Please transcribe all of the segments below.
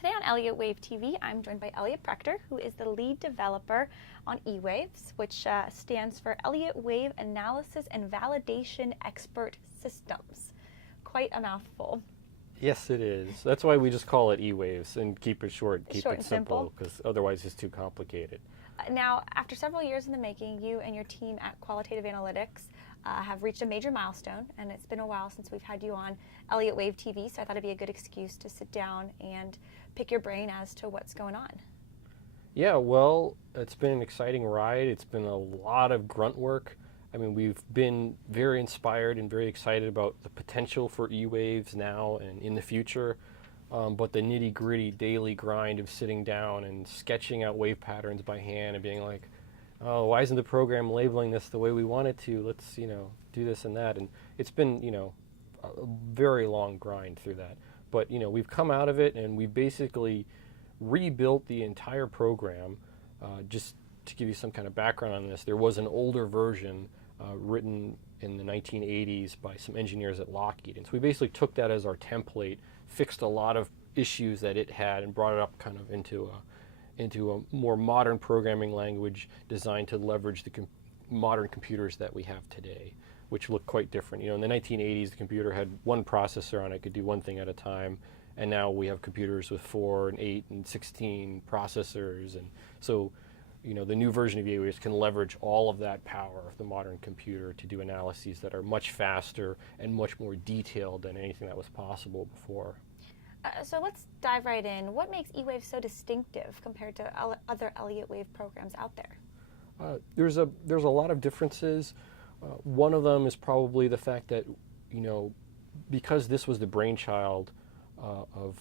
Today on Elliott Wave TV, I'm joined by Elliott, who is the lead developer on EWAVES, which stands for Elliott Wave Analysis and Validation Expert Systems. Quite a mouthful. Yes, it is. That's why we just call it EWAVES and keep it short, keep Short it and simple, because otherwise it's too complicated. Now, after several years in the making, you and your team at Qualitative Analytics have reached a major milestone, and it's been a while since we've had you on Elliott Wave TV, so I thought it'd be a good excuse to sit down and pick your brain as to what's going on. Yeah, well, it's been an exciting ride. It's been a lot of grunt work. I mean, we've been very inspired and very excited about the potential for EWAVES now and in the future, but the nitty-gritty daily grind of sitting down and sketching out wave patterns by hand and being like, oh, why isn't the program labeling this the way we want it to? Let's, do this and that. And it's been, a very long grind through that. But, we've come out of it and we basically rebuilt the entire program. Just to give you some kind of background on this, there was an older version written in the 1980s by some engineers at Lockheed. And so we basically took that as our template, fixed a lot of issues that it had, and brought it up kind of into a more modern programming language designed to leverage the modern computers that we have today, which look quite different. In the 1980s, the computer had one processor on it, could do one thing at a time, and now we have computers with 4 and 8 and 16 processors, and so the new version of EWAVES can leverage all of that power of the modern computer to do analyses that are much faster and much more detailed than anything that was possible before. So let's dive right in. What makes EWAVES so distinctive compared to other Elliott Wave programs out there? There's a lot of differences. One of them is probably the fact that, because this was the brainchild of,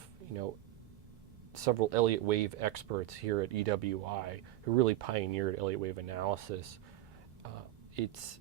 several Elliott Wave experts here at EWI who really pioneered Elliott Wave analysis, it's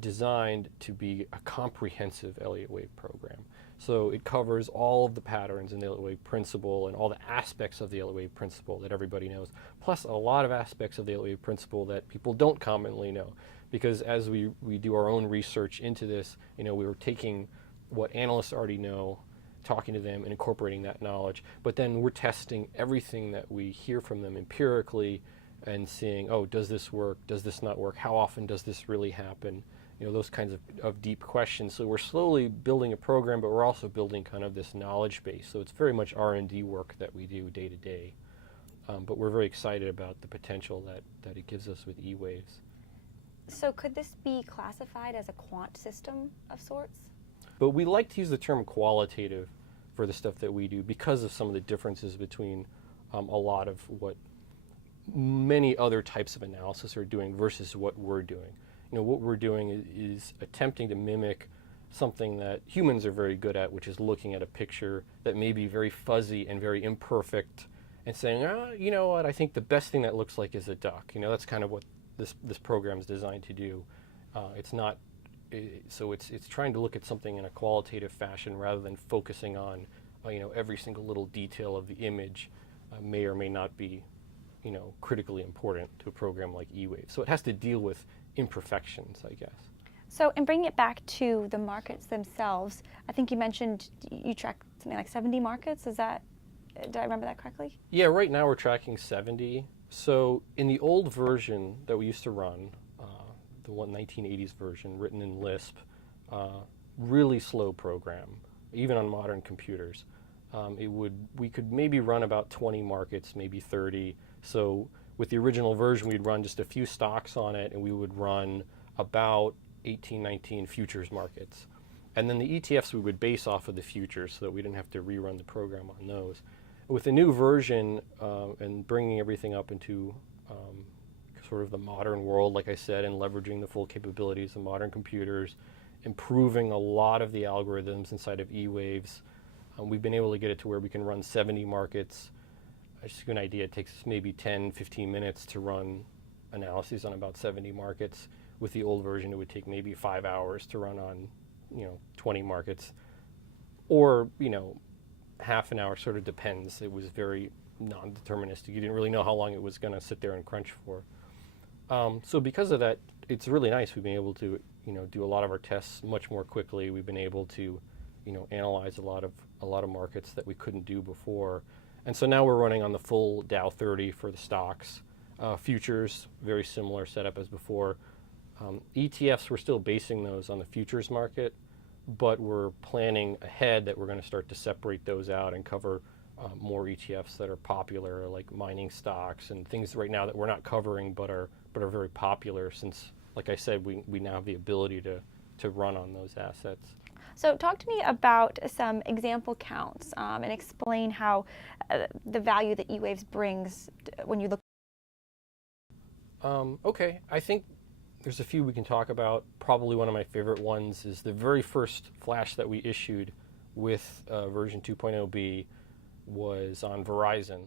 designed to be a comprehensive Elliott Wave program. So it covers all of the patterns in the Elliott Wave principle and all the aspects of the Elliott Wave principle that everybody knows, plus a lot of aspects of the Elliott Wave principle that people don't commonly know. Because as we do our own research into this, we were taking what analysts already know, talking to them and incorporating that knowledge, but then we're testing everything that we hear from them empirically and seeing, oh, does this work? Does this not work? How often does this really happen? Those kinds of deep questions. So we're slowly building a program, but we're also building kind of this knowledge base. So it's very much R&D work that we do day to day. But we're very excited about the potential that it gives us with EWAVES. So could this be classified as a quant system of sorts? But we like to use the term qualitative for the stuff that we do because of some of the differences between a lot of what many other types of analysis are doing versus what we're doing. What we're doing is attempting to mimic something that humans are very good at, which is looking at a picture that may be very fuzzy and very imperfect and saying, you know what, I think the best thing that looks like is a duck. That's kind of what this program is designed to do. So it's trying to look at something in a qualitative fashion rather than focusing on, every single little detail of the image may or may not be, critically important to a program like EWAVES. So it has to deal with imperfections, I guess. So in bringing it back to the markets themselves, I think you mentioned you track something like 70 markets. Did I remember that correctly? Yeah, right now we're tracking 70. So in the old version that we used to run, the 1980s version written in Lisp, really slow program, even on modern computers. We could maybe run about 20 markets, maybe 30. So with the original version, we'd run just a few stocks on it, and we would run about 18, 19 futures markets. And then the ETFs we would base off of the futures so that we didn't have to rerun the program on those. With the new version and bringing everything up into sort of the modern world, like I said, and leveraging the full capabilities of modern computers, improving a lot of the algorithms inside of EWAVES, we've been able to get it to where we can run 70 markets. Just to give you an idea, it takes us maybe 10, 15 minutes to run analyses on about 70 markets. With the old version, it would take maybe 5 hours to run on, 20 markets. Or, half an hour, sort of depends. It was very non-deterministic. You didn't really know how long it was going to sit there and crunch for. So because of that, it's really nice. We've been able to, do a lot of our tests much more quickly. We've been able to, analyze a lot of markets that we couldn't do before. And so now we're running on the full Dow 30 for the stocks. Futures, very similar setup as before. ETFs, we're still basing those on the futures market, but we're planning ahead that we're going to start to separate those out and cover more ETFs that are popular, like mining stocks and things right now that we're not covering but are very popular since, like I said, we now have the ability to run on those assets. So talk to me about some example counts and explain how the value that EWAVES brings when you look. Okay, I think there's a few we can talk about. Probably one of my favorite ones is the very first flash that we issued with version 2.0b was on Verizon.